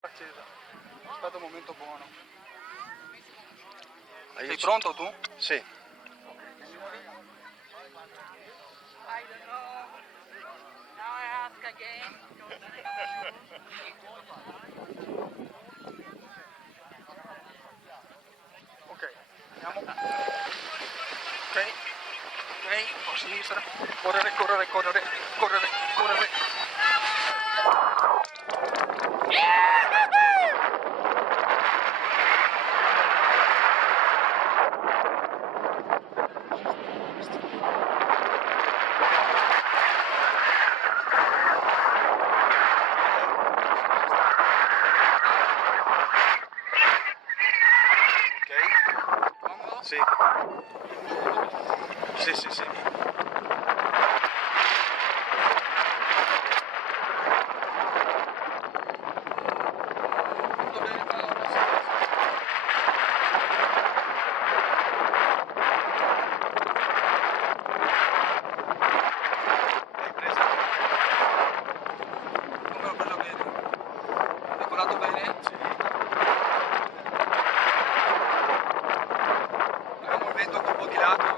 Accesa. È stato un momento buono. Sei Sei pronto tu? Sì. I don't know. Now I ask again. Ok, andiamo. Ok, a sinistra. Correre, correre, correre, correre, correre. Ok? Comodo? Sì. Sì, sì, sì. Tutto bene Paolo? L'hai presa? Come l'ho preso bene? Decorato bene? Sì. Abbiamo il vento un po' di lato.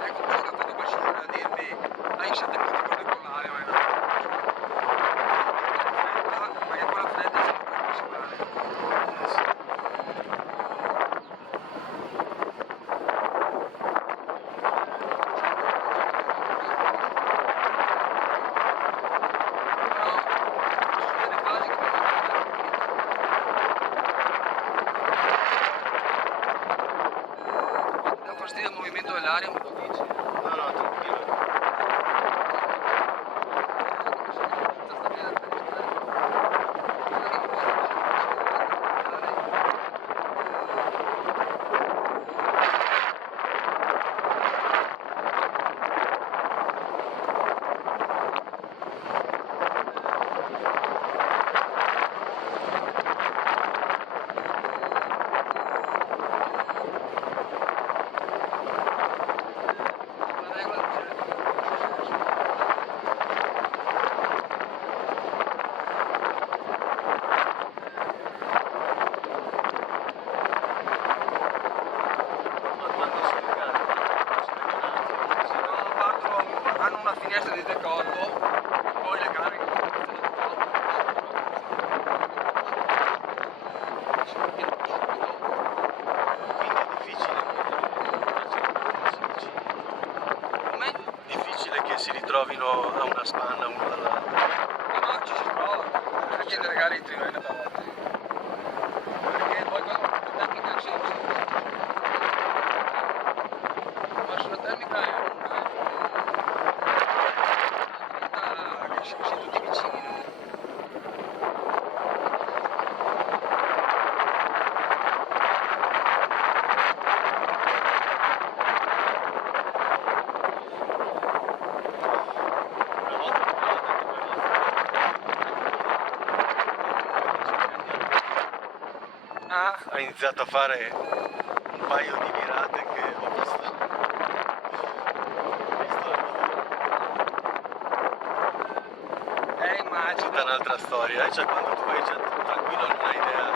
Ecco quello che ha fatto Bacino a dirmi, dai 7 minuti per decollare, ma perché con la fredda si può anticipare. Però ci sono delle fasi che quando dà fastidio il movimento dell'aria me lo dici. No, no, tranquillo. Ma quando si ricarica? Si mette un attimo, Se no partono, hanno una finestra di decollo, poi le caricano. quindi è difficile Come? difficile che si ritrovino a una spanna uno dall'altro. No, ci si trova, anche delle gare in trivella talvolta. Perché poi quando la tecnica c'è, ma sulla termica è una che si è tutti vicini. Una volta che provate anche due volte. Ah, Ha iniziato a fare un paio di virate che ho visto. È immagino. tutta un'altra storia, cioè quando tu vai già tranquillo non hai idea